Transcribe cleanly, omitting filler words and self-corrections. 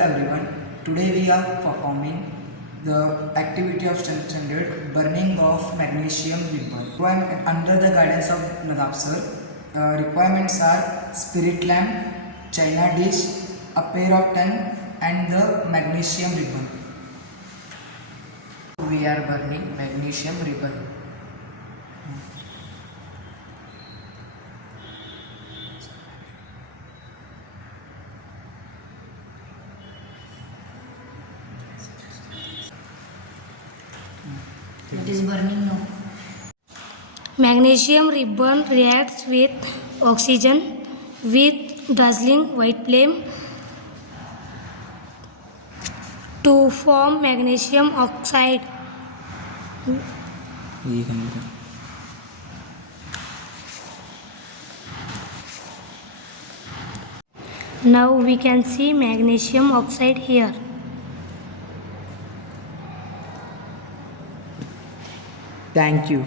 everyone. Today we are performing the activity of standard burning of magnesium ribbon. Under the guidance of Nadab sir, requirements are spirit lamp, china dish, a pair of tongue and the magnesium ribbon. We are burning magnesium ribbon. It is burning now. Magnesium ribbon reacts with oxygen with dazzling white flame to form magnesium oxide. Now we can see magnesium oxide here. Thank you.